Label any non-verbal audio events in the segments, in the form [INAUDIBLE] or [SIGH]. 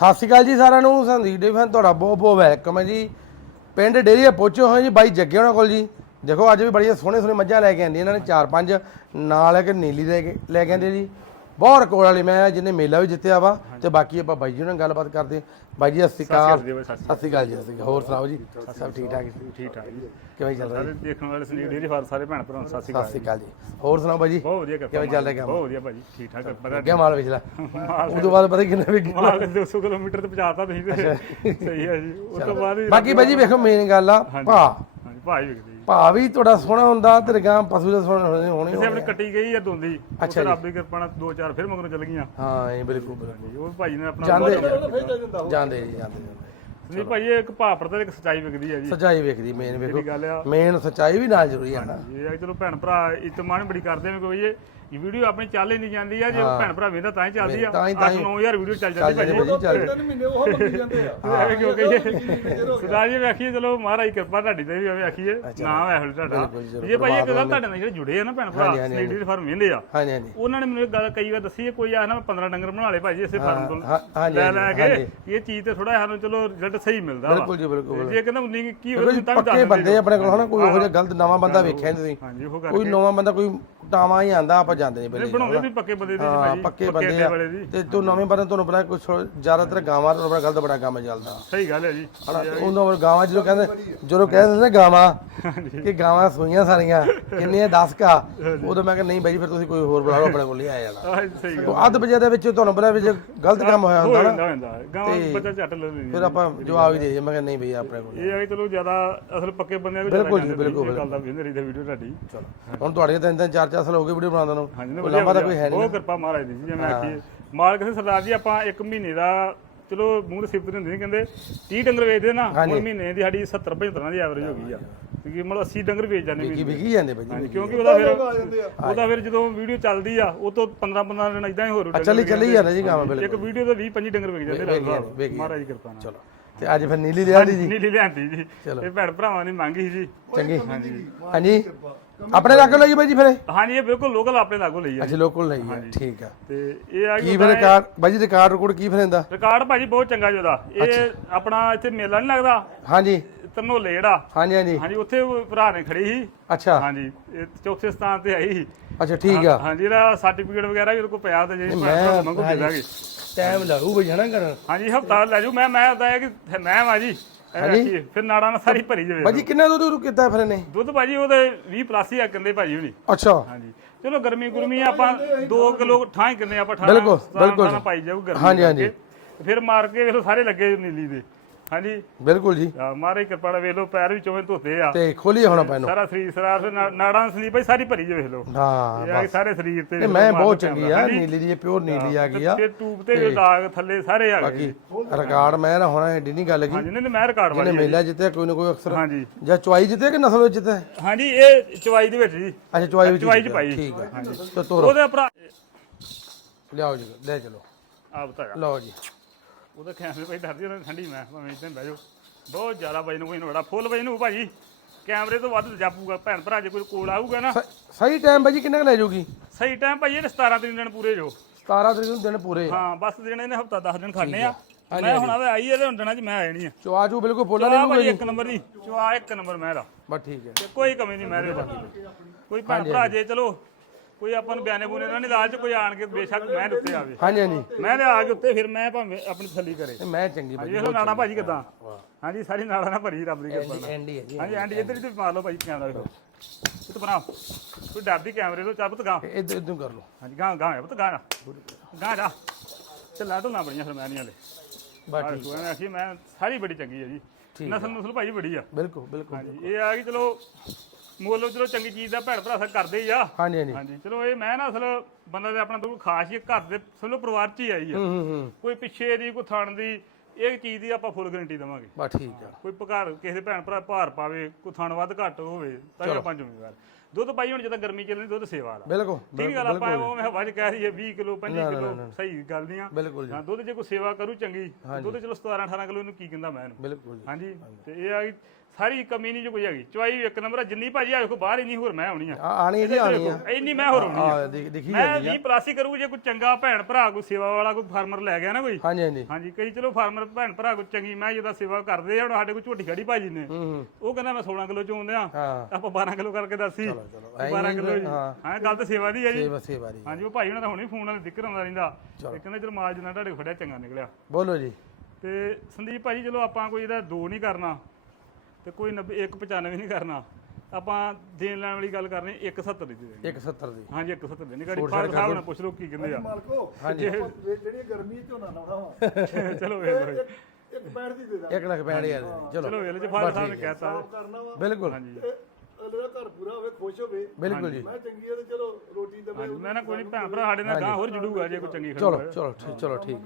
ਸਤਿ ਸ਼੍ਰੀ ਅਕਾਲ ਜੀ ਸਾਰਿਆਂ ਨੂੰ, ਸੰਦੀਪ ਡੇ ਫੈਨ ਤੁਹਾਡਾ ਬਹੁਤ ਬਹੁਤ ਵੈਲਕਮ ਹੈ ਜੀ। ਪਿੰਡ ਡੇਰੀਆ ਪਹੁੰਚੇ ਹੋਏ ਜੀ ਬਾਈ ਜੱਗੇ ਉਹਨਾਂ ਕੋਲ ਜੀ। ਦੇਖੋ, ਅੱਜ ਵੀ ਬੜੀਆਂ ਸੋਹਣੇ ਸੋਹਣੇ ਮੱਝਾਂ ਲੈ ਕੇ ਆਂਦੀ ਇਹਨਾਂ ਨੇ ਚਾਰ ਪੰਜ ਨਾਲ ਹੈ ਕਿ ਨੀਲੀ ਲੈ ਕੇ ਲੈ ਕੇ ਆਂਦੇ ਜੀ। ਬਹੁਤ ਰਿਕਾਰਡ ਵਾਲੀ ਮੈਂ ਜਿਹਨੇ ਮੇਲਾ ਵੀ ਜਿੱਤਿਆ ਵਾ ਤੇ ਬਾਕੀ ਆਪਾਂ ਬਾਈ ਜੀ ਨਾਲ ਗੱਲਬਾਤ ਕਰਦੇ। ਬਾਈ ਜੀ ਸਤਿ ਸ਼੍ਰੀ ਅਕਾਲ। ਸਤਿ ਸ਼੍ਰੀ ਅਕਾਲ ਜੀ ਸਤਿ ਸ਼੍ਰੀ ਅਕਾਲ ਹੋਰ ਸੁਣਾਓ ਜੀ? ਸਭ ਠੀਕ ਠਾਕ? ਠੀਕ ਠਾਕ ਜੀ। ਕਿਵੇਂ ਚੱਲ ਰਿਹਾ ਸਾਰੇ ਦੇਖਣ ਵਾਲੇ ਸੰਦੀਪ ਡੇਰੀ ਫਾਰ ਸਾਰੇ ਭੈਣ ਭਰਾ ਸਤਿ ਸ਼੍ਰੀ ਸਤਿ ਅਕਾਲ ਸ਼੍ਰੀ ਅਕਾਲ ਜੀ। ਹੋਰ ਸੁਣਾਓ ਬਾਈ ਜੀ? ਬਹੁਤ ਵਧੀਆ ਕਿਵੇਂ ਚੱਲ ਰਿਹਾ? ਬਹੁਤ ਵਧੀਆ ਭਾਜੀ ਠੀਕ ਠਾਕ ਪਤਾ ਅੱਗੇ ਮਾਲ ਵੇਚਲਾ [LAUGHS] ਮਾਲ ਉਦੋਂ ਬਾਅਦ ਪਤਾ ਕਿੰਨਾ ਵੀ ਮਾਲ 200 ਕਿਲੋਮੀਟਰ ਤੇ ਪਹੁੰਚਾਤਾ ਤੁਸੀਂ। ਤੇ ਸਹੀ ਹੈ ਜੀ ਉਸ ਤੋਂ ਬਾਅਦ ਬਾਕੀ ਬਾਈ ਜੀ ਵੇਖੋ ਮੇਨ ਗੱਲ ਆ ਭਾ। ਹਾਂਜੀ ਭਾਈ ਵਿਕਦੇ ਜੀ ਭਾ ਵੀ ਤੁਹਾਡਾ ਸੋਹਣਾ ਹੁੰਦਾ ਤੇ ਗਾਂ ਪਸ਼ੂ ਦਾ ਸੋਹਣਾ ਹੋਣੇ ਹੋਣੇ ਜਿਵੇਂ ਆਪਣੀ ਕੱਟੀ ਗਈ ਆ ਦੋਂਦੀ ਅੱਛਾ। ਰੱਬ ਦੀ ਕਿਰਪਾ ਨਾਲ ਦੋ ਚਾਰ ਫਿਰ ਮਗਰੋਂ ਚੱਲ ਗਈਆਂ। ਹਾਂ ਇਹ ਬਿਲਕੁਲ ਬਿਲਕੁਲ ਉਹ ਭਾਈ ਨੇ ਆਪਣਾ ਜਾਂਦੇ ਜਾਂਦੇ ਜੀ ਜਾਂਦੇ ਨਹੀਂ ਭਾਈ ਇਹ ਇੱਕ ਭਾਪਰ ਤੇ ਇੱਕ ਸਚਾਈ ਵਿਕਦੀ ਹੈ ਜੀ। ਸੱਚਾਈ ਵੇਖਦੀ ਮੇਨ ਵੇਖੋ। ਮੇਨ ਸੱਚਾਈ ਵੀ ਨਾਲ ਜ਼ਰੂਰੀ ਆ ਨਾ। ਇਹ ਚਲੋ ਭੈਣ ਭਰਾ ਇਤਮਾਨ ਬੜੀ ਕਰਦੇ ਨੇ ਕੋਈ ਇਹ ਇਹ ਵੀਡੀਓ ਆਪਣੀ ਚੱਲ ਹੀ ਨਹੀਂ ਜਾਂਦੀ ਆ ਜੇ ਭੈਣ ਭਰਾ ਵੇਂਦਾ ਤਾਂ ਹੀ ਚੱਲਦੀ ਆ। ਤਾਂ ਹੀ- ਤਾਂ ਹੀ। 8-9000 ਵੀਡੀਓ ਚੱਲ ਜਾਂਦੀ ਭਾਜੀ। ਚੱਲ ਤਿੰਨ ਮਹੀਨੇ ਉਹ ਮੰਗੀ ਜਾਂਦੇ ਆ। ਐਵੇਂ ਕਿਉਂ ਕਹੀਏ? ਸੁਦਾ ਜੀ ਵੇਖੀਏ ਚਲੋ ਮਹਾਰਾਜ ਕਿਰਪਾ ਤੁਹਾਡੀ ਤੇ ਵੀ ਐਵੇਂ ਆਖੀਏ। ਨਾਮ ਇਹੋ ਬਿਲਕੁਲ ਜੀ, ਤੁਹਾਡਾ। ਜੇ ਭਾਈ ਇੱਕ ਗੱਲ ਤੁਹਾਡੇ ਨਾਲ ਜਿਹੜੇ ਜੁੜੇ ਆ ਨਾ ਭੈਣ ਭਰਾ ਸਨੇਡੀ ਫਾਰਮ ਵੇਂਦੇ ਆ ਹਾਂਜੀ ਹਾਂਜੀ। ਉਹਨਾਂ ਨੇ ਮੈਨੂੰ ਇੱਕ ਗੱਲ ਕਈ ਵਾਰ ਦੱਸੀ ਹੈ ਕੋਈ ਆ ਨਾ ਮੈਂ 15 ਡੰਗਰ ਬਣਾ ਲਏ ਭਾਜੀ ਇਸੇ ਫਾਰਮ ਹਾਂ, ਹਾਂਜੀ, ਲੈ ਲੈ ਕੇ। ਇਹ ਚੀਜ਼ ਤੇ ਥੋੜਾ ਸਾਨੂੰ ਚਲੋ ਰਿਜ਼ਲਟ ਸਹੀ ਮਿਲਦਾ ਵਾ। ਬਿਲਕੁਲ ਜੀ ਬਿਲਕੁਲ। ਜੇ ਕਹਿੰਦਾ ਉਨੀ ਕੀ ਹੋਵੇ ਜੀ ਤਾਂ ਪੱਕੇ ਬੰਦੇ ਆਪਣੇ ਕੋਲ ਹਨਾ ਕੋਈ ਉਹੋ ਜਿਹਾ ਗਲਤ ਨਵਾਂ ਬੰਦਾ ਵੇਖਿਆ ਨਹੀਂ ਤੁਸੀਂ। ਉਹ ਕੋਈ ਨਵਾਂ ਬੰਦਾ ਕੋਈ ਟਾਵਾਂ ਹੀ ਆਂਦਾ ਆਪਾਂ ਜਾਂਦੇ ਨਹੀਂ ਪਹਿਲੇ ਬਣਾਉਂਦੇ ਵੀ ਪੱਕੇ ਬੰਦੇ ਦੀ ਜੀ ਹਾਂ ਭਾਜੀ ਪੱਕੇ ਬੰਦੇ ਆ। ਵਾਲੇ ਦੀ। ਤੇ ਤੂੰ ਨਵੇਂ ਬੰਦੇ ਤੁਹਾਨੂੰ ਪਤਾ ਕੁਝ ਜ਼ਿਆਦਾਤਰ ਗਾਵਾਂ ਤੋਂ ਆਪਣਾ ਗਲਤ ਬੜਾ ਕੰਮ ਚੱਲਦਾ। ਸਹੀ ਗੱਲ ਹੈ ਜੀ। ਹਨਾ ਤੇ ਉਹਨਾਂ ਵੱਲ ਗਾਵਾਂ ਜਦੋਂ ਕਹਿੰਦੇ ਜਦੋਂ ਕਹਿੰਦੇ ਨੇ ਗਾਵਾਂ ਕਿ ਗਾਵਾਂ ਸੂਈਆਂ ਸਾਰੀਆਂ ਕਿੰਨੀਆਂ 10 ਕਾ ਉਦੋਂ ਮੈਂ ਕਿਹਾ ਨਹੀਂ ਬਾਈ ਫਿਰ ਤੁਸੀਂ ਕੋਈ ਹੋਰ ਬੁਲਾ ਲਓ ਆਪਣੇ ਕੋਲ ਨਹੀਂ ਆਇਆ ਜਾਣਾ ਆਹ ਸਹੀ ਗੱਲ ਉਹ ਅੱਧ ਵਜੇ ਦੇ ਵਿੱਚ ਤੁਹਾਨੂੰ ਪਤਾ ਵਿੱਚ ਗਲਤ ਕੰਮ ਹੋਇਆ ਹੋ ਹੁੰਦਾ ਨਾ ਜਾਂਦਾ ਹੁੰਦਾ ਗਾਵਾਂ ਬੱਚਾ ਝੱਟ ਲੈ ਲੈਂਦੀ ਫਿਰ ਆਪਾਂ ਜਵਾਬ ਹੀ ਦੇ ਦਿਆ ਮੈਂ ਕਿਹਾ ਨਹੀਂ ਬਈ ਆਪਣੇ ਕੋਲ। ਇਹ ਆ ਕਿ ਚਲੋ ਜ਼ਿਆਦਾ ਅਸਲ ਪੱਕੇ ਬੰਦਿਆਂ ਨੂੰ ਬਿਲਕੁਲ ਜੀ, ਬਿਲਕੁਲ, ਗੱਲ ਦਾ ਵੀ ਰਹੀ ਵੀਡੀਓ ਤੁਹਾਡੀ ਹੁਣ ਤੁਹਾਡੀਆਂ ਤਿੰਨ ਤਿੰਨ ਚਾਰ ਚਾਰ ਸਾਲ ਹੋ ਗਏ ਵੀਡੀਓ ਬਣਾਉਂਦਾ ਨੂੰ। ਹਾਂਜੀ ਨਾ ਕੋਈ ਲੰਬਾ ਤਾਂ ਕੋਈ ਹੈ ਨਹੀਂ ਬਹੁਤ ਕਿਰਪਾ ਮਹਾਰਾਜ ਦੀ ਜੀ, ਜਿਵੇਂ ਆਖੀਏ। ਮਾਲ ਕਿਸੇ ਸਰਦਾਰ ਜੀ ਆਪਾਂ ਇੱਕ ਮਹੀਨੇ ਦਾ ਚਲੋ ਮੂੰਹ ਤੇ ਸਿਫਤ ਨਹੀਂ ਹੁੰਦੀ ਕਹਿੰਦੇ 30 ਡੰਗਰ ਵੇਚਦੇ ਨਾ ਹੁਣ ਮਹੀਨੇ ਦੀ ਸਾਡੀ 70 75 ਦੀ ਐਵਰੇਜ ਹੋ ਗਈ ਆ। ਕਿਉਂਕਿ ਮਤਲਬ 80 ਡੰਗਰ ਵੇਚ ਜਾਂਦੇ ਕੀ ਮਹੀਨੇ ਵਿਕੀ ਜਾਂਦੇ ਬਾਈ ਜੀ ਹਾਂਜੀ ਕਿਉਂਕਿ ਉਹਦਾ ਫਿਰ ਉਹਦਾ ਫਿਰ ਜਦੋਂ ਵੀਡੀਓ ਚੱਲਦੀ ਆ ਉਹ ਤੋਂ 15 15 ਦਿਨ ਇਦਾਂ ਹੀ ਹੋਰ ਡੰਗਰ ਚੱਲੀ ਚੱਲੀ ਜਾਂਦਾ ਜੀ ਕੰਮ ਇੱਕ ਬਿਲਕੁਲ ਵੀਡੀਓ ਤੇ 20 25 ਡੰਗਰ ਵੇਚ ਜਾਂਦੇ ਜਾਂਦੇ, ਵੇਖ ਮਹਾਰਾਜ ਦੀ ਕਿਰਪਾ ਨਾਲ। ਚਲੋ ਤੇ ਅੱਜ ਫਿਰ ਨੀਲੀ ਲਿਆ ਦੀ ਜੀ। ਨੀਲੀ ਲਿਆਂਦੀ ਜੀ। ਚਲੋ। ਇਹ ਭੈਣ ਭਰਾਵਾਂ ਦੀ ਮੰਗ ਸੀ ਜੀ। ਚੰਗੀ। ਹਾਂਜੀ। ਆਪਣੇ ਲੱਗ ਲਈ ਬਾਈ ਜੀ ਫਿਰ ਇਹ? ਹਾਂਜੀ ਇਹ ਬਿਲਕੁਲ ਲੋਕਲ ਆਪਣੇ ਲਾਗੋ ਲਈ ਆ ਅੱਛਾ ਲੋਕਲ ਲਈ ਹੈ ਠੀਕ ਆ। ਤੇ ਇਹ ਆ ਕੀ ਕਿ ਫਿਰ ਰਿਕਾਰਡ ਬਾਈ ਜੀ ਰਿਕਾਰਡ ਰਿਕਾਰਡ ਕੀ ਫਿਰ ਇਹਦਾ? ਰਿਕਾਰਡ ਭਾਜੀ ਬਹੁਤ ਚੰਗਾ ਜੀ ਉਹਦਾ। ਇਹ ਆਪਣਾ ਇੱਥੇ ਮੇਲਾ ਨਹੀਂ ਲੱਗਦਾ? ਹਾਂਜੀ। ਧਨੋਲੇ ਜਿਹੜਾ ਹਾਂਜੀ ਹਾਂਜੀ। ਹਾਂਜੀ ਉੱਥੇ ਉਹ ਭਰਾ ਨੇ ਖੜੀ ਸੀ। ਅੱਛਾ। ਹਾਂਜੀ ਇਹ ਚੌਥੇ ਸਥਾਨ ਤੇ ਆਈ ਸੀ। ਅੱਛਾ ਠੀਕ ਆ। ਹਾਂਜੀ ਇਹਦਾ ਸਰਟੀਫਿਕੇਟ ਵਗੈਰਾ ਵੀ ਉਹਦੇ ਕੋਲ ਪਿਆ ਤੇ ਜੇ ਮੈਂ ਮੰਗੋ ਦੇ ਦਾਂਗੇ। ਟਾਈਮ ਲਾਊ ਬਈ ਹਨਾ ਕਰਨ ਹਾਂਜੀ ਹਫਤਾ ਲੈ ਜੂ ਮੈਂ ਮੈਂ ਹੁੰਦਾ ਹੈ ਕਿ ਮੈਂ ਵਾ ਜੀ। ਰੱਖੀਏ। ਫਿਰ ਨਾੜਾਂ ਨਾਲ ਸਾਰੀ ਭਰੀ ਜਾਵੇ ਬਾਜੀ ਕਿੰਨਾ ਦੁੱਧ ਦੁੱਧ ਕੀਤਾ ਫਿਰ ਇਹਨੇ? ਦੁੱਧ ਭਾਜੀ ਉਹਦੇ 20 ਪਲੱਸ ਹੀ ਆ ਕਹਿੰਦੇ ਭਾਜੀ ਹੁਣੀ ਅੱਛਾ। ਹਾਂਜੀ। ਚਲੋ ਗਰਮੀ ਗੁਰਮੀ ਆਪਾਂ 2 ਕਿਲੋ ਠਾਂ ਹੀ ਕਿੰਨੇ ਆਪਾਂ ਠਾਂ ਬਿਲਕੁਲ, ਬਿਲਕੁਲ। ਪਾਈ ਜਾਊ ਗਰਮੀ ਹਾਂਜੀ, ਹਾਂਜੀ। ਫਿਰ ਮਾਰ ਕੇ ਵੇਖੋ ਸਾਰੇ ਲੱਗੇ ਨੀਲੀ ਦੇ। ਹਾਂਜੀ। ਬਿਲਕੁਲ ਜੀ। ਮਾਰੇ ਕਿਰਪਾ ਨਾਲ ਵੇਖ ਲਓ ਪੈਰ ਵੀ ਚੋਵੇਂ ਧੋਤੇ ਆ। ਤੇ ਖੋਲੀ ਹੁਣ ਆਪਾਂ ਇਹਨੂੰ। ਸਾਰਾ ਸਰੀਰ ਸਰਾਰ ਨਾੜਾਂ ਸਲੀਪ ਭਾਈ ਸਾਰੀ ਭਰੀ ਜੇ ਵੇਖ ਲਓ। ਹਾਂ ਕਿ ਸਾਰੇ ਸਰੀਰ ਤੇ ਮੈਂ ਬਹੁਤ ਚੰਗੀ ਆ ਨੀਲੀ ਦੀ ਪਿਓਰ ਨੀਲੀ ਆ ਗਈ ਆ। ਫਿਰ ਟੂਬ ਤੇ ਵੀ ਦਾਗ ਥੱਲੇ ਸਾਰੇ ਆ ਗਏ। ਰਿਕਾਰਡ ਮੈਂ ਨਾ ਹੋਣਾ ਐਡੀ ਨਹੀਂ ਗੱਲ ਕੀ ਹਾਂਜੀ ਨਹੀਂ ਮੈਂ ਰਿਕਾਰਡ ਜਿਹਨੇ ਵਾਲੀ ਮੇਲਾ ਜਿੱਤਿਆ ਕੋਈ ਨਾ ਕੋਈ ਅਕਸਰ ਹਾਂਜੀ। ਜਾਂ ਚੁਆਈ ਜਿੱਤਿਆ ਕਿ ਨਸਲ ਵਿੱਚ ਜਿੱਤਿਆ? ਹਾਂਜੀ ਇਹ ਚਵਾਈ ਦੇ ਵਿੱਚ ਜੀ। ਅੱਛਾ ਚੁਆਈ ਵਿੱਚ ਚਵਾਈ ਚ। ਪਾਈ। ਠੀਕ ਆ। ਹਾਂਜੀ। ਤੇ ਤੋਰੋ। ਉਹਦੇ ਭਰਾ ਲਿਆਓ ਜੀ ਲੈ ਚਲੋ। ਆ ਬਤਾਇਆ ਲਓ ਜੀ। ਉਹਦਾ ਕੈਮਰੇ ਭਾਈ ਡਰਦੀ ਉਹਨਾਂ ਠੰਡੀ ਮੈਂ ਭਾਵੇਂ ਇਦਾਂ ਬਹਿ ਜਾਓ। ਬਹੁਤ ਜ਼ਿਆਦਾ ਵਜਨ ਕੋਈ ਬੜਾ ਫੁੱਲ ਵਜਨ ਹੋਊ ਭਾਜੀ। ਕੈਮਰੇ ਤੋਂ ਵੱਧ ਜਾਪੂਗਾ ਭੈਣ ਭਰਾ ਜੇ ਕੋਈ ਕੋਲ ਆਊਗਾ ਨਾ। ਸਹੀ ਟਾਈਮ ਬਾਜੀ ਕਿੰਨਾ ਕੁ ਲੈ ਜਾਊਗੀ? ਸਹੀ ਟਾਈਮ ਭਾਈ ਇਹ 17 ਦਿਨ ਦਿਨ ਪੂਰੇ ਜੋ। 17 ਤਰੀਕ ਨੂੰ ਦਿਨ ਪੂਰੇ ਹਾਂ ਬਸ ਦਿਨ ਇਹਨੇ ਹਫਤਾ 10 ਦਿਨ ਖਾਣੇ ਆ। ਮੈਂ ਹੁਣ ਆਵੇ ਆਈ ਇਹਦੇ ਹੁੰਦਣਾ ਚ ਮੈਂ ਆਇਆ ਨਹੀਂ ਆ। ਚੁਆ ਚੂ ਬਿਲਕੁਲ ਚਵਾ ਨਹੀਂ ਭਾਈ ਇੱਕ ਨੰਬਰ ਦੀ ਚਵਾ ਇੱਕ ਨੰਬਰ ਮੈਂ ਦਾ। ਬਸ ਠੀਕ ਹੈ ਤੇ ਕੋਈ ਕਮੀ ਨਹੀਂ ਮੈਂ ਦਾ ਕੋਈ ਭੈਣ ਭਰਾ ਜੇ ਚਲੋ ਕੋਈ ਆਪਾਂ ਨੂੰ ਬਿਆਨੇ ਬੂਨੇ ਨਾਲ ਨਹੀਂ ਲਾਲਚ ਕੋਈ ਆਣ ਕੇ ਬੇਸ਼ੱਕ ਮੈਂ ਉੱਤੇ ਆਵੇ। ਹਾਂਜੀ ਹਾਂਜੀ। ਮੈਂ ਤੇ ਆ ਕੇ ਉੱਤੇ ਫਿਰ ਮੈਂ ਭਾਵੇਂ ਆਪਣੀ ਤਸੱਲੀ ਕਰੇ। ਤੇ ਮੈਂ ਚੰਗੀ ਹਾਂਜੀ ਵੇਖੋ ਨਾੜਾ ਭਾਜੀ ਕਿਦਾਂ? ਹਾਂਜੀ ਸਾਰੀ ਨਾੜਾ ਨਾਲ ਭਰੀ ਰੱਬ ਦੀ ਕਿਰਪਾ ਨਾਲ। ਐਂਡੀ ਹੈ ਜੀ ਹਾਂਜੀ ਆਂਟੀ ਇੱਧਰ ਹੀ ਤੇ ਮਾਰ ਲਓ ਭਾਈ ਕੈਮਰਾ ਵੇਖੋ ਇਹ ਤਾਂ ਬਣਾ ਕੋਈ ਡਰਦੀ ਕੈਮਰੇ ਤੋਂ ਚੱਲ ਪੁੱਤ ਗਾਂ ਇਧਰ ਇਧਰ ਕਰ ਲਓ। ਹਾਂਜੀ ਗਾਂ ਗਾਂ ਹੈ ਪੁੱਤ ਗਾਂ ਗਾਂ ਜਾ। ਚੱਲਾ ਢੋਲਾਂ ਬੜੀਆਂ ਫਿਰ ਮੈਂ ਨਹੀਂ ਹਲੇ। ਬਸ ਠੀਕ। ਆਖੀ ਮੈਂ ਸਾਰੀ ਬੜੀ ਚੰਗੀ ਹੈ ਜੀ। ਨਸਲ ਨਸਲ ਭਾਈ ਬੜੀ ਆ। ਬਿਲਕੁਲ ਬਿਲਕੁਲ ਹਾਂਜੀ ਇਹ ਆ ਕਿ ਚਲੋ ਮੁੱਲ ਚਲੋ ਚੰਗੀ ਚੀਜ਼ ਦਾ ਭੈਣ ਭਰਾ ਸਭ ਕਰਦੇ ਹੀ ਆ। ਹਾਂਜੀ ਹਾਂਜੀ। ਹਾਂਜੀ ਚਲੋ ਇਹ ਮੈਂ ਨਾ ਅਸਲ ਬੰਦਾ ਤੇ ਆਪਣਾ ਕੋਈ ਖਾਸ ਹੀ ਘਰ ਦੇ ਸਮਝੋ ਪਰਿਵਾਰ ਚ ਹੀ ਆਈ ਆ। ਹੂੰ ਹੂੰ ਹੂੰ। ਕੋਈ ਪਿੱਛੇ ਦੀ ਕੋਈ ਥਣ ਦੀ ਇਹ ਚੀਜ਼ ਦੀ ਆਪਾਂ ਫੁੱਲ ਗਾਰੰਟੀ ਦੇਵਾਂਗੇ। ਬਸ ਠੀਕ ਆ। ਕੋਈ ਪਕਾਰ ਕਿਸੇ ਦੇ ਭੈਣ ਭਰਾ ਭਾਰ ਪਾਵੇ ਕੋਈ ਥਣ ਵੱਧ ਘੱਟ ਹੋਵੇ ਤਾਂ ਵੀ ਆਪਾਂ ਜ਼ਿੰਮੇਵਾਰ। ਦੁੱਧ ਪਾਈ ਹੁਣ ਜਦੋਂ ਗਰਮੀ ਚੱਲਣੀ ਦੁੱਧ ਸੇਵਾ ਦਾ ਬਿਲਕੁਲ ਠੀਕ ਗੱਲ ਆਪਾਂ ਉਹ ਮੈਂ 'ਚ ਕਹਿ ਰਹੀ ਹੈ 20 ਕਿਲੋ 25 ਕਿਲੋ ਸਹੀ ਗੱਲ ਨਹੀਂ ਆ ਬਿਲਕੁਲ ਜੀ। ਹਾਂ ਦੁੱਧ ਜੇ ਕੋਈ ਸੇਵਾ ਕਰੂ ਚੰਗੀ ਦੁੱਧ ਚਲੋ 17 18 ਕਿਲੋ ਇਹਨੂੰ ਕੀ ਕਹਿੰਦਾ ਮੈਂ ਇਹਨੂੰ। ਬਿਲਕੁਲ ਜੀ। ਹਾਂਜੀ ਤੇ ਇਹ ਆ ਕਿ ਸਾਰੀ ਕਮੀ ਨਹੀਂ ਜੋ ਕੋਈ ਹੈਗੀ। ਚਵਾਈ ਵੀ ਇੱਕ ਨੰਬਰ ਆ ਜਿੰਨੀ ਭਾਜੀ ਆ ਵੇਖੋ ਬਾਹਰ ਹੀ ਨਹੀਂ ਹੋਰ ਮੈਂ ਆਉਣੀ ਆ। ਆ ਆਣੀ ਜੀ ਆਣੀ ਆ। ਇੰਨੀ ਮੈਂ ਹੋਰ ਆਉਣੀ ਆ। ਆ ਦਿਖ- ਦਿਖੀ ਮੈਂ ਜਾਂਦੀ ਆ। 20 ਪਲਾਸੀ ਕਰੂ ਜੇ ਕੋਈ ਚੰਗਾ ਭੈਣ ਭਰਾ ਕੋਈ ਸੇਵਾ ਵਾਲਾ ਕੋਈ ਫਾਰਮਰ ਲੈ ਗਿਆ ਨਾ ਕੋਈ। ਹਾਂਜੀ ਹਾਂਜੀ। ਹਾਂਜੀ ਕਈ ਚਲੋ ਫਾਰਮਰ ਭੈਣ ਭਰਾ ਕੋਈ ਚੰਗੀ ਮੈਂ ਜਿਹਦਾ ਸੇਵਾ ਕਰਦੇ ਆ ਹੁਣ ਸਾਡੇ ਕੋਲ ਝੋਟੀ ਖੜੀ ਭਾਜੀ ਨੇ। ਹੂੰ ਹੂੰ। ਉਹ ਕਹਿੰਦਾ ਮੈਂ 16 ਕਿਲੋ ਚੋਂਦੇ ਆ ਹਾਂ। ਆਪਾਂ 12 ਕਿਲੋ ਕਰਕੇ ਦੱਸੀ। ਚਲੋ ਚਲੋ। ਐਂ 12 ਹੀ ਕਿਲੋ ਜੀ। ਹਾਂ। ਹਾਂ ਗੱਲ ਤਾਂ ਸੇਵਾ ਦੀ ਹੈ ਜੀ। ਸੇਵਾ ਸੇਵਾ ਦੀ ਹਾਂਜੀ ਉਹ ਭਾਈ ਉਹਨਾਂ ਦਾ ਹੁਣੇ ਫੋਨ ਨਾਲ ਦਿੱਕਰ ਆਉਂਦਾ ਰਹਿੰਦਾ। ਤੇ ਕਹਿੰਦੇ ਚਲ ਮਾਲ ਜਿੰਨਾ ਤੁਹਾਡੇ ਕੋਲ ਫੜਿਆ ਚੰਗਾ ਨਿਕਲਿਆ। ਬੋਲੋ ਜੀ। ਤੇ ਸੰਦੀਪ ਭਾਜੀ ਚਲੋ ਆਪਾਂ ਕੋਈ ਇਹਦਾ ਦੋ ਨਹੀਂ ਕਰਨਾ। ਤੇ ਕੋਈ 90 195 ਨਹੀਂ ਕਰਨਾ। ਆਪਾਂ ਦੇਣ ਲੈਣ ਵਾਲੀ ਗੱਲ ਕਰਨੀ 170 ਦੀ ਦੇ ਦੇਣੀ। 170 ਦੀ। ਹਾਂਜੀ 170 ਦੀ ਨਹੀਂ ਗਾੜੀ ਫਾਰ ਸਾਹਿਬ ਨਾਲ ਪੁੱਛ ਲਓ ਕੀ ਕਹਿੰਦੇ ਆ। ਮਾਲਕੋ ਹਾਂਜੀ। ਜਿਹੜੀ ਗਰਮੀ ਝੋਨਾ ਲਾਉਣਾ ਵਾ। [LAUGHS] ਚਲੋ ਵੇਖ ਲਓ। ਇੱਕ- ਇੱਕ ਪੈਰ ਦੀ ਦੇ ਦਾਂ 1 ਲੱਖ 65000 ਦੀ। ਚਲੋ। ਚਲੋ ਵੇਖ ਲਓ ਜੀ ਫਾਰ ਸਾਹਿਬ ਨੇ ਕਹਿਤਾ। ਬਿਲਕੁਲ। ਹਾਂਜੀ ਤੇ ਅਗਲੇ ਦਾ ਘਰ ਪੂਰਾ ਹੋਵੇ ਖੁਸ਼ ਹੋਵੇ। ਬਿਲਕੁਲ ਜੀ। ਮੈਂ ਚੰਗੀ ਹੈ ਤੇ ਚਲੋ ਰੋਟੀ ਦਵੇ ਹਾਂਜੀ ਮੈਂ ਨਾ ਕੋਈ ਨਹੀਂ ਭੈਣ ਭਰਾ ਸਾਡੇ ਨਾਲ ਗਾਂ ਹੋਰ ਜੁੜੂਗਾ ਜੇ ਕੋਈ ਚੰਗੀ ਚਲੋ ਖਬਰ ਚਲੋ ਠੀਕ ਚਲੋ ਠੀਕ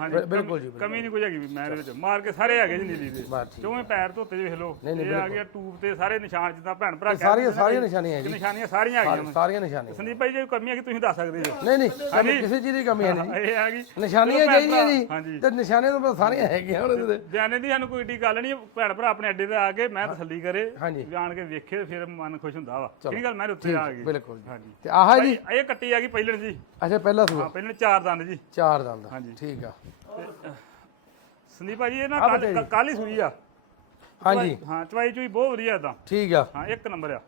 ਹੈ। ਬਿਲਕੁਲ ਜੀ ਕਮੀ ਨਹੀਂ ਕੋਈ ਹੈਗੀ ਵੀ ਮੈਂ ਇਹਦੇ ਵਿੱਚ। ਮਾਰ ਕੇ ਸਾਰੇ ਹੈਗੇ ਜੀ ਨੀਲੀ ਦੇ। ਬਸ ਠੀਕ ਚੋਵੇਂ ਪੈਰ ਧੋਤੇ ਜੇ ਵੇਖ ਲਓ ਨਹੀਂ, ਨਹੀਂ, ਇਹ ਆ ਗਿਆ ਟੂਬ ਤੇ ਸਾਰੇ ਨਿਸ਼ਾਨ ਜਿੱਦਾਂ ਭੈਣ ਭਰਾ ਕਹਿ ਸਾਰੀਆਂ ਦਿੰਦੇ ਨੇ ਸਾਰੀਆਂ ਨਾ ਨਿਸ਼ਾਨੀਆਂ ਜੀ ਸਾਰੀਆਂ ਹੈਗੀਆਂ। ਸਾਰੀਆਂ ਨਿਸ਼ਾਨੀਆਂ ਸੰਦੀਪ ਭਾਈ ਜੇ ਕੋਈ ਕਮੀ ਹੈ ਕਿ ਤੁਸੀਂ ਦੱਸ ਸਕਦੇ ਜੋ। ਨਹੀਂ ਨਹੀਂ ਸਾਨੂੰ ਕਿਸੇ ਚੀਜ਼ ਦੀ ਕਮੀ ਹੈ ਨਹੀਂ। ਇਹ ਆ ਗਈ। ਨਿਸ਼ਾਨੀਆਂ ਚਲੋ ਭੈਣ ਚਾਹੀਦੀਆਂ ਭਰਾ- ਜੀ ਹਾਂਜੀ। ਤੇ ਨਿਸ਼ਾਨੀਆਂ ਤਾਂ ਬਸ ਸਾਰੀਆਂ ਹੈਗੀਆਂ ਉਹਨਾਂ ਦੇ ਬਿਆਨੇ ਦੀ ਸਾਨੂੰ ਕੋਈ ਏਡੀ ਗੱਲ ਨਹੀਂ ਭੈਣ ਭਰਾ ਆਪਣੇ ਅੱਡੇ ਤੇ ਆ ਕੇ ਮੈਂ ਤਸੱਲੀ ਕਰੇ ਹਾਂਜੀ। ਜਾਣ ਕੇ ਵੇਖੇ ਫਿਰ ਮਨ ਖੁਸ਼ ਹੁੰਦਾ ਵਾ। ਕਿਹੜੀ ਗੱਲ ਮੈਂ ਉੱਥੇ ਆ ਗਈ। ਬਿਲਕੁਲ ਜੀ। ਹਾਂਜੀ। ਤੇ ਆਹ ਜੀ? ਭਾਈ, ਇਹ ਕੱਟੀ ਆ ਗਈ ਪਹਿਲਣ ਜੀ। ਅੱਛਾ ਪਹਿਲਾ ਸੂਆ ਹਾਂ ਪਹਿਲਣ ਚਾਰ ਦੰਦ ਜੀ। ਚਾਰ ਦੰਦ। ਹਾਂਜੀ। ਠੀਕ ਆ। ਸੰਦੀਪ ਭਾਜੀ ਇਹ ਨਾ ਆਹ ਬਤਾਈਏ। ਕੱਲ ਹੀ ਸੂਈ ਆ। ਹਾਂਜੀ। ਹਾਂ ਚਵਾਈ ਚੂਈ ਬਹੁਤ ਵਧੀਆ ਇਦਾਂ ਠੀਕ ਆ। ਹਾਂ ਇੱਕ ਨੰਬਰ ਆ।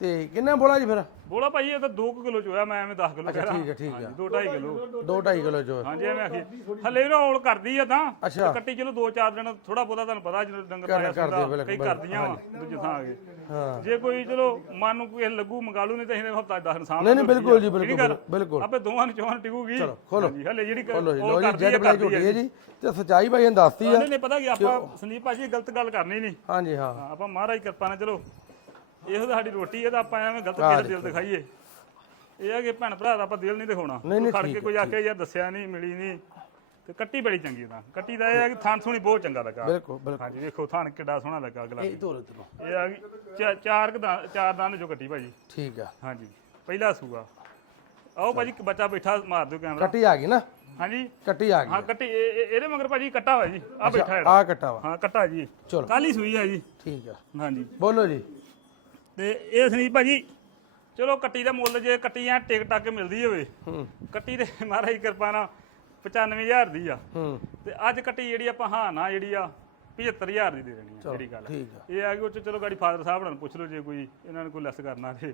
ਤੇ ਕਿੰਨਾ ਬੋਲਾ ਜੀ ਫਿਰ? ਬੋਲਾ ਭਾਈ ਇਹ ਤਾਂ 2 ਕਿਲੋ ਚੋਇਆ ਮੈਂ ਐਵੇਂ 10 ਕਿਲੋ ਕਹਿ ਠੀਕ ਹੈ, ਠੀਕ ਹੈ। 2 2.5 ਕਿਲੋ। 2.5 ਕਿਲੋ ਜੋ ਹਾਂਜੀ ਐਵੇਂ ਆਖੀ। ਹੱਲੇ ਨਾ ਔਲ ਕਰਦੀ ਆ ਤਾਂ। ਅੱਛਾ। ਕੱਟੀ ਚਲੋ 2-4 ਦਿਨ ਥੋੜਾ ਬਹੁਤਾ ਤੁਹਾਨੂੰ ਪਤਾ ਜਦੋਂ ਡੰਗਰ ਪਾਇਆ ਹੁੰਦਾ ਕਈ ਕਰਦੀਆਂ ਵਾ ਦੂਜੇ ਥਾਂ ਆ ਗਏ ਹਾਂ। ਜੇ ਕੋਈ ਚਲੋ ਮਨ ਨੂੰ ਕੋਈ ਲੱਗੂ ਮੰਗਾਲੂ ਨਹੀਂ ਤਾਂ ਇਹਨੇ ਹਫਤਾ 10 ਇਨਸਾਨ ਨਹੀਂ ਨਹੀਂ ਬਿਲਕੁਲ ਜੀ ਬਿਲਕੁਲ ਬਿਲਕੁਲ ਆਪੇ ਦੋਵਾਂ ਨੂੰ ਚੋਹਾਂ ਟਿਕੂਗੀ। ਚਲੋ, ਖੋਲੋ। ਹਲੇ ਜਿਹੜੀ ਬੋਲੋ ਜੀ ਜੈਡ ਬਲੈਕ ਝੋਟੀ ਹੈ ਜੀ। ਤੇ ਸਚਾਈ ਭਾਈ ਨੇ ਦੱਸਤੀ ਆ ਨਹੀਂ ਨਹੀਂ ਪਤਾ ਕੀ ਆਪਾਂ ਸੰਦੀਪ ਭਾਜੀ ਗਲਤ ਗੱਲ ਕਰਨੀ ਨਹੀਂ। ਹਾਂਜੀ ਹਾਂ, ਆਪਾਂ ਮਹਾਰਾਜ ਕਿਰਪਾ ਨਾਲ ਚਲੋ। ਇਹੋ ਤਾਂ ਸਾਡੀ ਰੋਟੀ ਹੈ ਤਾਂ ਆਪਾਂ ਐਵੇਂ ਗਲਤ ਦਾ ਦਿਲ ਦਿਖਾਈਏ। ਇਹ ਹੈ ਕਿ ਭੈਣ ਭਰਾ ਦਾ ਆਪਾਂ ਦਿਲ ਨਹੀਂ ਦਿਖਾਉਣਾ। ਨਹੀਂ, ਨਹੀਂ, ਖੜ ਠੀਕ ਕੇ ਕੋਈ ਆਖੇ ਯਾਰ ਦੱਸਿਆ ਨਹੀਂ ਮਿਲੀ ਨਹੀਂ ਤੇ ਕੱਟੀ ਬੜੀ ਚੰਗੀ ਤਾਂ। ਕੱਟੀ ਦਾ ਇਹ ਹੈ ਕਿ ਥਾਨ ਸੋਹਣੀ ਬਹੁਤ ਚੰਗਾ ਲੱਗਾ। ਬਿਲਕੁਲ ਬਿਲਕੁਲ। ਹਾਂਜੀ ਵੇਖੋ ਥਾਨ ਕਿੱਡਾ ਸੋਹਣਾ ਲੱਗਾ ਅਗਲਾ ਇਹ ਤੋਰੋ ਤੋਰੋ ਇਹ ਆ ਚਾ- ਚਾਰ ਕੁ ਦੰਦ- ਚਾਰ ਦੰਦ ਜੋ ਕੱਟੀ ਭਾਜੀ। ਠੀਕ ਆ। ਹਾਂਜੀ ਪਹਿਲਾ ਸੂਆ। ਆਓ ਭਾਜੀ ਇੱਕ ਬੱਚਾ ਬੈਠਾ ਮਾਰ ਦਿਓ ਕੈਮਰਾ। ਕੱਟੀ ਆ ਗਈ ਨਾ? ਹਾਂਜੀ। ਕੱਟੀ ਆ ਹਾਂ ਗਈ ਕੱਟੀ ਇਹ- ਇਹ- ਇਹਦੇ ਮਗਰ ਭਾਜੀ ਕੱਟਾ ਹੋਇਆ ਜੀ। ਆ ਬੈਠਾ ਹੈ ਆ ਕੱਟਾ ਵਾ। ਹਾਂ ਕੱਟਾ ਜੀ। ਚਲੋ। ਕੱਲ ਹੀ ਸੂਈ ਹੈ ਜੀ। ਠੀਕ ਆ। ਹਾਂਜੀ। ਬੋਲੋ ਜੀ। ਤੇ ਇਹ ਸੰਦੀਪ ਭਾਜੀ ਚਲੋ ਕੱਟੀ ਦਾ ਮੁੱਲ ਜੇ ਕੱਟੀ ਆ ਟਿਕ ਟੱਕ ਕੇ ਮਿਲਦੀ ਹੋਵੇ। ਹੂੰ। ਕੱਟੀ ਦੇ ਮਹਾਰਾਜ ਕਿਰਪਾ ਨਾਲ 95000 ਦੀ ਆ। ਹੂੰ। ਤੇ ਅੱਜ ਕੱਟੀ ਜਿਹੜੀ ਆਪਾਂ ਹਾਂ ਨਾ ਜਿਹੜੀ ਆ 75000 ਦੀ ਦੇ ਦੇਣੀ ਆ ਜਿਹੜੀ ਗੱਲ ਆ। ਠੀਕ ਆ। ਇਹ ਆ ਕਿ ਉਹ 'ਚ ਚਲੋ ਗਾੜੀ ਫਾਦਰ ਸਾਹਿਬ ਨਾਲ ਪੁੱਛ ਲਓ ਜੇ ਕੋਈ ਇਹਨਾਂ ਨੇ ਕੋਈ ਲੈਸ ਕਰਨਾ ਤੇ।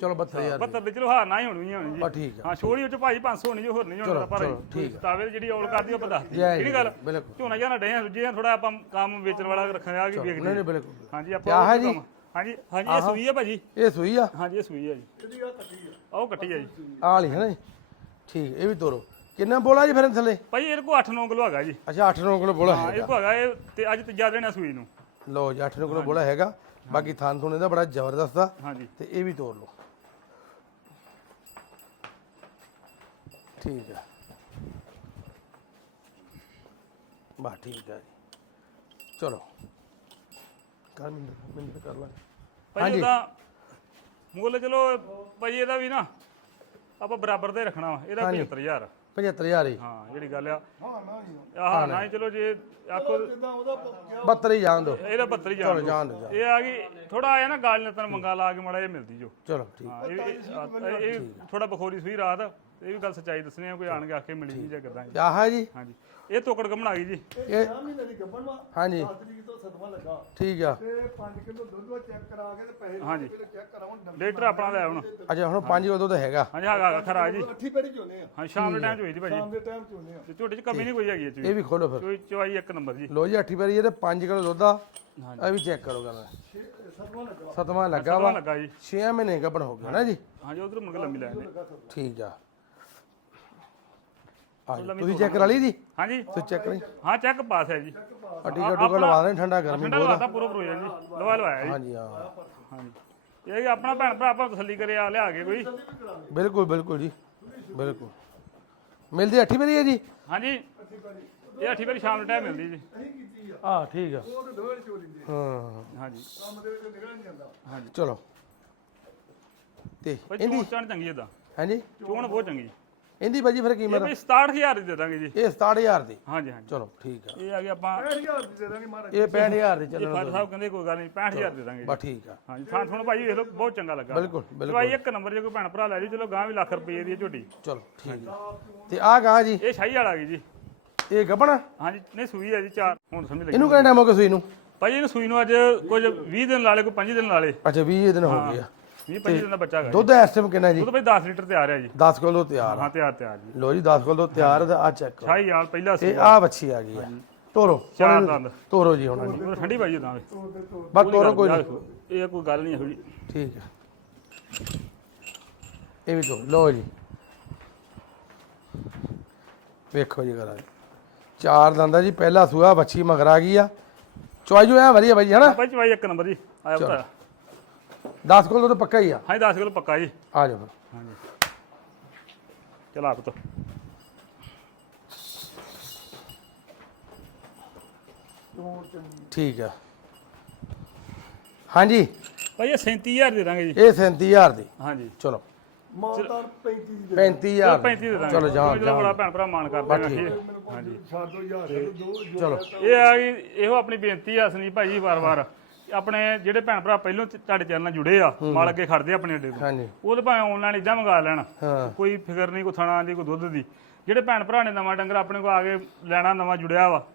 ਚਲੋ 72000 72 ਦੇ। ਚਲੋ ਹਾਂ ਨਾ ਹੀ ਹੋਣੀ ਹੋਣੀ ਆ ਜੀ ਠੀਕ ਆ। ਹਾਂ ਛੋੜੀ ਉਹ ਚ ਭਾਜੀ 500 ਹੋਣੀ ਜੋ ਹੋਰ ਨਹੀਂ ਹੋਣਾ ਪਰ ਚਲੋ, ਠੀਕ ਤਾਵੇ ਜਿਹੜੀ ਔਲ ਕਰਦੀ ਉਹ ਆਪਾਂ ਦੱਸਦੀ ਜੈ ਜੀ, ਗੱਲ? ਬਿਲਕੁਲ। ਝੋਨਾ ਜਾਨਾ ਡੇ ਦੂਜੇ ਥੋੜਾ ਆਪਾਂ ਕੰਮ ਵੇਚਣ ਵਾਲਾ ਰੱਖਿਆ ਆ ਕਿ ਨਹੀਂ ਵੇਚਦੇ ਨਹੀਂ ਬਿਲਕੁਲ। ਹਾਂਜੀ ਤੇ ਆਪਾਂ ਆਹ ਉਹ ਜੀ? ਕੰਮ- ਹਾਂਜੀ ਹਾਂਜੀ ਇਹ ਸੂਈ ਆ ਭਾਜੀ? ਇਹ ਸੂਈ ਆ? ਹਾਂਜੀ ਇਹ ਸੂਈ ਆ ਜੀ। ਇਹਦੀ ਆ ਕੱਟੀ ਆ? ਆਹ ਕੱਟੀ ਆ ਜੀ। ਆ ਵਾਲੀ ਹੈ ਨਾ ਜੀ। ਠੀਕ ਇਹ ਵੀ ਤੋਰੋ। ਕਿੰਨਾ ਬੋਲਾ ਜੀ ਫਿਰ ਥੱਲੇ? ਭਾਈ ਇਹਦੇ ਕੋ 8-9 ਕਿਲੋ ਹੈਗਾ ਜੀ। ਅੱਛਾ 8 9 ਕਿਲੋ ਬੋਲਾ ਹਾਂ ਹੈਗਾ। ਇਹ ਕੋ ਹੈਗਾ ਇਹ ਤੇ ਅੱਜ ਤੀਜਾ ਦਿਨ ਆ ਸੂਈ ਨੂੰ। ਲਓ ਜੀ 8 9 ਕਿਲੋ ਬੋਲਾ ਹੈਗਾ। ਬਾਕੀ ਥਾਨ ਥੁਣ ਇਹਦਾ ਬੜਾ ਜ਼ਬਰਦਸਤ ਆ। ਹਾਂਜੀ। ਤੇ ਇਹ ਵੀ ਤੋੜ ਲਓ। ਠੀਕ ਆ। ਬਾ ਠੀਕ ਆ ਜੀ। ਚਲੋ। ਕਰ ਮਿੰਟ ਮਿੰਟ ਕਰ ਲਾ। ਭਾਈ ਉਹਦਾ ਮੁੱਲ ਚਲੋ ਭਾਈ ਇਹਦਾ ਵੀ ਨਾ ਆਪਾਂ ਬਰਾਬਰ ਦਾ ਹੀ ਰੱਖਣਾ ਵਾ ਇਹਦਾ 75000 75000 ਹੀ। ਹਾਂ ਜਿਹੜੀ ਗੱਲ ਆ। ਹਾਂ ਨਾ ਹੀ ਆਹ ਨਾ ਹੀ ਚਲੋ ਜੇ ਆਖੋ ਜਿੱਦਾਂ ਉਹਦਾ ਕਿਹਾ 72 ਹੀ ਜਾਣ ਦੋ। ਇਹਦਾ 72 ਹੀ ਚਲੋ ਜਾਣ ਜਾਣ ਦੋ। ਇਹ ਆ ਗਈ ਥੋੜਾ ਆਇਆ ਨਾ ਗਾਲ ਨਤਨ ਮੰਗਾ ਲਾ ਕੇ ਮੜਾ ਇਹ ਮਿਲਦੀ ਜੋ। ਚਲੋ ਠੀਕ। ਇਹ ਥੋੜਾ ਬਖੋਰੀ ਸੂਈ ਰਾਤ। ਇਹ ਵੀ ਗੱਲ ਸੱਚਾਈ ਦੱਸਣੀ ਆ ਕੋਈ ਆਣ ਕੇ ਆ ਕੇ ਮਿਲੀ ਨਹੀਂ ਜਾਂ ਕਿਦਾਂ ਤੇ ਆਹ ਹੈ ਜੀ। ਹਾਂਜੀ। ਇਹ ਤੋਕੜ ਕਮਣ ਆ ਗਈ ਜੀ? ਇਹ 6 ਮਹੀਨੇ ਦੀ ਗੱਭਣ ਵਾ। ਹਾਂਜੀ। 10 ਤਰੀਕ ਤੋਂ ਸਦਮਾ ਲੱਗਾ। ਠੀਕ ਆ। ਤੇ 5 ਕਿਲੋ ਦੁੱਧ ਵਾ ਚੈੱਕ ਕਰਾ ਕੇ ਤੇ ਪੈਸੇ ਹਾਂਜੀ। ਚੈੱਕ ਕਰਾਉਣ ਡੰਗ ਲੀਟਰ ਆਪਣਾ ਲੈ ਹੁਣ ਅੱਛਾ ਹੁਣ 5 ਕਿਲੋ ਤਾਂ ਹੈਗਾ। ਹਾਂਜੀ ਹਾਂ ਹਾਂ ਖਰਾ ਜੀ। ਅੱਠੀ ਪੈਰੀ ਚੋਨੇ ਆ। ਹਾਂ ਸ਼ਾਮ ਦੇ ਟਾਈਮ ਚ ਹੋਈ ਦੀ ਭਾਜੀ। ਸ਼ਾਮ ਦੇ ਟਾਈਮ ਚੋਨੇ ਆ। ਤੇ ਝੋਟੇ ਚ ਕਮੀ ਨਹੀਂ ਕੋਈ ਹੈਗੀ ਇਹ ਚ ਇਹ ਵੀ ਖੋਲੋ ਫਿਰ। ਕੋਈ ਚਵਾਈ ਇੱਕ ਨੰਬਰ ਜੀ। ਲੋ ਜੀ ਅੱਠੀ ਪੈਰੀ ਇਹਦੇ 5 ਕਿਲੋ ਦੁੱਧ ਆ। ਇਹ ਵੀ ਚੈੱਕ ਕਰੋ ਗੱਲ। ਛੇ- ਸਦਮਾ ਲੱਗਾ। ਸਤਵਾਂ ਲੱਗਾ ਸਭਾ ਵਾ। ਲੱਗਾ ਜੀ। 6 ਮਹੀਨੇ ਗੱਭਣ ਹੋ ਗਿਆ ਨਾ ਜੀ? ਹਾਂਜੀ ਉਧਰ ਮੁਰਗੇ ਲੰਮੀ ਲੈ ਠੀਕ ਆ। ਆ ਤੁਸੀਂ ਚੈੱਕ ਕਰਾ ਲਈ ਜੀ? ਹਾਂਜੀ। ਤੁਸੀਂ ਚੈੱਕ ਕਰੀ ਹਾਂ ਚੈੱਕ ਪਾਸ ਹੈ ਜੀ। ਆ ਟਿਕਟ ਟੁਕਟ ਲਵਾ ਦੇ ਠੰਡਾ ਗਰਮੀ ਠੰਡਾ ਲਵਾਤਾ ਪੂਰਾ ਪੂਰਾ ਜੀ। ਲਵਾ ਲਵਾਇਆ ਜੀ। ਹਾਂਜੀ ਹਾਂ। ਹਾਂਜੀ। ਇਹ ਆਪਣਾ ਭੈਣ ਭਰਾ ਆਪਾਂ ਤਸੱਲੀ ਕਰੇ ਆ ਲਿਆ ਕੇ ਕੋਈ। ਬਿਲਕੁਲ ਬਿਲਕੁਲ ਜੀ। ਬਿਲਕੁਲ। ਮਿਲਦੀ ਅੱਠੀ ਪੈਰੀ ਹੈ ਜੀ? ਹਾਂਜੀ। ਇਹ ਅੱਠੀ ਵਾਰੀ ਸ਼ਾਮ ਦੇ ਟਾਈਮ ਮਿਲਦੀ ਜੀ। ਆ ਠੀਕ ਆ। ਹਾਂ। ਹਾਂਜੀ। ਕੰਮ ਦੇ ਵਿੱਚ ਨਿਕਲ ਨਹੀਂ ਜਾਂਦਾ ਚਲੋ। ਤੇ ਭਾਈ ਚੋਣ ਚਾਣ ਚੰਗੀ ਇਹਦਾ ਹਾਂਜੀ? ਚੋਣ ਬਹੁਤ ਚੰਗੀ। ਇਹਦੀ ਭਾਜੀ ਫਿਰ ਇਹ ਕੀਮਤ ਭਾਈ 67000 ਦੀ ਦੇ ਦਾਂਗੇ ਜੀ। ਇਹ 67000 ਦੀ? ਹਾਂਜੀ ਹਾਂਜੀ। ਚਲੋ ਠੀਕ ਆ। ਇਹ ਆ ਗਿਆ ਆਪਾਂ 60000 ਦੀ ਦੇ ਦਾਂਗੇ ਮਹਾਰਾਜ। ਇਹ 65000 ਦੀ ਇਹ ਚੱਲਣ ਫਾਦਰ ਸਾਹਿਬ ਕਹਿੰਦੇ ਕੋਈ ਗੱਲ ਨਹੀਂ 65000 ਦੇ ਦਾਂਗੇ। ਬਸ ਠੀਕ ਆ। ਹਾਂਜੀ ਥਾਂ ਥੋੜਾ ਭਾਈ ਵੇਖ ਲਓ ਬਹੁਤ ਚੰਗਾ ਲੱਗਾ। ਬਿਲਕੁਲ ਬਿਲਕੁਲ। ਭਾਈ ਇੱਕ ਨੰਬਰ ਜੇ ਕੋਈ ਭੈਣ ਭਰਾ ਲੈ ਜੀ ਚਲੋ ਗਾਂ ਵੀ ਲੱਖ ਰੁਪਏ ਦੀ ਹੈ ਝੋਟੀ। ਚਲੋ ਠੀਕ ਆ। ਤੇ ਆ ਗਾਂ ਜੀ। ਇਹ ਸ਼ਾਹੀ ਵਾਲਾ ਗਈ ਜੀ। ਇਹ ਗੱਬਣਾ? ਹਾਂਜੀ ਨਹੀਂ ਸੂਈ ਹੈ ਜੀ ਚਾਰ। ਹੁਣ ਸਮਝ ਲੱਗੀ। ਇਹਨੂੰ ਕਿੰਨਾ ਟਾਈਮ ਹੋ ਗਿਆ ਸੂਈ ਨੂੰ? ਭਾਈ ਇਹਨੂੰ ਸੂਈ ਨੂੰ ਅੱਜ ਕੁਝ 20 ਦਿਨ ਲਾਲੇ ਕੋਈ 5 ਦਿਨ ਲਾਲੇ ਅੱਛਾ 20 ਦਿਨ ਹੋ। ਗਏ ਆ। 20 25 ਦਿਨ ਦਾ ਬੱਚਾ ਹੈਗਾ ਦੁੱਧ ਇਸ ਟਾਈਮ ਕਿੰਨਾ ਜੀ? ਤਾਂ ਭਾਈ 10 ਲੀਟਰ ਤੇ ਆ ਰਿਹਾ ਜੀ। 10 ਕਿਲੋ ਤਿਆਰ ਆ। ਹਾਂ ਤਿਆਰ ਤਿਆਰ ਜੀ। ਲੋ ਜੀ 10 ਕਿਲੋ ਤਿਆਰ ਆ ਤੇ ਆ ਚੈੱਕ ਕਰੋ। ਸ਼ਾਹੀ ਵਾਲ ਪਹਿਲਾ ਸੀ ਆ ਵੱਛੀ ਆ ਗਈ ਆ। ਤੋਰੋ। ਚਾਰ ਦੰਦ। ਤੋਰੋ ਜੀ ਹੁਣ ਉਹ ਠੰਡੀ ਭਾਈ ਉਦਾਂ ਬਸ ਤੋਰੋ ਕੋਈ ਨਹੀਂ। ਇਹ ਕੋਈ ਗੱਲ ਨਹੀਂ ਜੀ। ਠੀਕ ਹੈ ਇਹ ਵੀ ਤੋਂ ਲੋ ਜੀ। ਵੇਖੋ ਜੀ ਕਰਾਂ ਚਾਰ ਦੰਦਾ ਜੀ ਪਹਿਲਾ ਸੂਆ ਬੱਚੀ ਮਗਰ ਆ ਗਈ ਆ। ਚੁਆਈ ਜੋ ਐ ਵਧੀਆ ਬਾਈ ਹਨਾ? ਭਾਈ ਚਵਾਈ ਇੱਕ ਨੰਬਰ ਜੀ ਆਇਆ ਬਤਾ 10 ਕਿਲੋ ਤਾਂ ਪੱਕਾ ਹੀ ਆ। ਹਾਂ 10 ਕਿਲੋ ਪੱਕਾ ਜੀ। ਆ ਜਾਓ ਫਿਰ। ਹਾਂਜੀ। ਚਲਾ ਚੰਗੀ ਠੀਕ ਆ। ਹਾਂਜੀ। ਭਾਈ ਇਹ 37000 ਦੇ ਦਾਂਗੇ ਜੀ। ਇਹ 37000 ਦੀ। ਹਾਂਜੀ। ਚਲੋ। ਮਾਲਦਾਰ 35 ਦੀ ਦੇ 35000 ਦੀ। 35 ਦੇ ਦਾਂਗੇ। ਚਲੋ ਜਾਓ, ਜਿਹੜਾ ਬੜਾ ਭੈਣ ਭਰਾ ਮਾਨ ਕਰਦੇ ਮੇਰੇ ਕੋਲ 7000 ਦੋ ਜੋ ਚਲੋ। ਇਹ ਆ ਇਹੋ ਆਪਣੀ ਬੇਨਤੀ ਆ ਸੰਦੀਪ ਭਾਈ ਵਾਰ-ਵਾਰ। ਆਪਣੇ ਜਿਹੜੇ ਭੈਣ ਭਰਾ ਪਹਿਲੋਂ ਤੁਹਾਡੇ ਚੈਨਲ ਨਾਲ ਜੁੜੇ ਆ ਮਾਲ ਅੱਗੇ ਖੜਦੇ ਆਪਣੇ ਅੱਡੇ ਤੋਂ। ਹਾਂਜੀ। ਉਹ ਤਾਂ ਭਾਵੇਂ ਆਨਲਾਈਨ ਇਦਾਂ ਮੰਗਾ ਲੈਣ। ਹਾਂ। ਕੋਈ ਫਿਕਰ ਨਹੀਂ ਕੋਈ ਥਣਾ ਦੀ ਕੋਈ ਦੁੱਧ ਦੀ। ਜਿਹੜੇ ਭੈਣ ਭਰਾ ਨੇ ਨਵਾਂ ਡੰਗਰ ਆਪਣੇ ਕੋਲ ਆ ਕੇ ਲੈਣਾ ਨਵਾਂ ਜੁੜਿਆ ਵਾ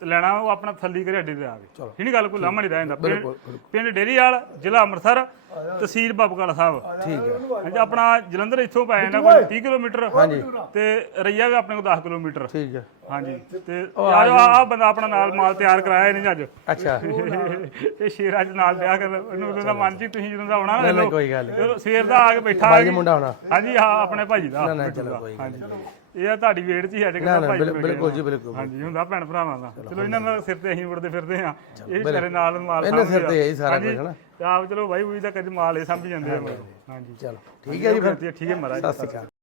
ਤੇ ਲੈਣਾ ਉਹ ਆਪਣਾ ਥੱਲੀ ਕਰੇ ਅੱਡੇ ਤੇ ਆ ਕੇ। ਨਹੀਂ ਗੱਲ ਕੋਈ ਲਾਮਾ ਨਹੀਂ ਰਹਿ ਜਾਂਦਾ। ਪਿੰਡ-। ਪਿੰਡ ਡੇਰੀਵਾਲ ਜ਼ਿਲ੍ਹਾ ਅੰਮ੍ਰਿਤਸਰ ਤਹਿਸੀਲ ਬਾਬੂਗੜ ਸਾਹਿਬ। ਠੀਕ ਹੈ। ਹਾਂਜੀ ਆਪਣਾ ਜਲੰਧਰ ਇੱਥੋਂ ਪੈ ਜਾਂਦਾ ਕੋਈ 30 ਕਿਲੋਮੀਟਰ। ਹਾਂਜੀ। ਤੇ ਰਈਆ ਵੀ ਆਪਣੇ ਕੋਲ 10 ਕਿਲੋਮੀਟਰ। ਠੀਕ ਹੈ। ਹਾਂਜੀ। ਤੇ ਆ ਆ ਬੰਦਾ ਆਪਣਾ ਨਾਲ ਮਾਲ ਤਿਆਰ ਕਰਾਇਆ ਇਹਨੇ ਅੱਜ। ਅੱਛਾ। ਇਹ ਸ਼ੇਰ ਅੱਜ ਨਾਲ ਵਿਆਹ ਕਰ ਇਹਨੂੰ ਉਹਦਾ ਮਨ ਜੀ ਤੁਸੀਂ ਜਦੋਂ ਦਾ ਆਉਣਾ ਨਾ ਨਹੀਂ, ਕੋਈ ਗੱਲ ਨਹੀਂ। ਚਲੋ ਸਵੇਰ ਦਾ ਆ ਕੇ ਬੈਠਾ ਬਾਈ ਮੁੰਡਾ ਹੋਣਾ ਹਾਂਜੀ ਹਾਂ ਆਪਣੇ ਭਾਜੀ ਦਾ ਨਾ ਨਾ ਚਲੋ ਕੋਈ ਗੱਲ ਇਹ ਆ ਤੁਹਾਡੀ ਵੇਟ 'ਚ ਹੀ ਸਾਡੇ ਕੋਲ ਭਾਈ ਬਿਲਕੁਲ ਜੀ ਬਿਲਕੁਲ। ਹਾਂਜੀ ਹੁੰਦਾ ਭੈਣ ਭਰਾਵਾਂ ਦਾ। ਚਲੋ ਇਹਨਾਂ ਨਾਲ ਸਿਰ ਤੇ ਅਸੀਂ ਉੜਦੇ ਫਿਰਦੇ ਆ ਇਹ ਵਿਚਾਰੇ ਨਾਲ ਮਾਲ ਇਹਨੇ ਸਿਰ ਆ। ਤੇ ਹੈ ਸਾਰਾ ਕੁਝ ਹਨਾ ਤੇ ਆਪ ਚਲੋ ਬਾਈ ਬੂਈ ਦਾ ਕਦੇ ਮਾਲ ਇਹ ਸਾਂਭੀ ਜਾਂਦੇ ਆ ਹਾਂਜੀ। ਚਲੋ ਠੀਕ ਹੈ ਜੀ ਫਿਰ। ਠੀਕ ਹੈ ਮਹਾਰਾਜ। ਸਤਿ ਸ਼੍ਰੀ ਅਕਾਲ।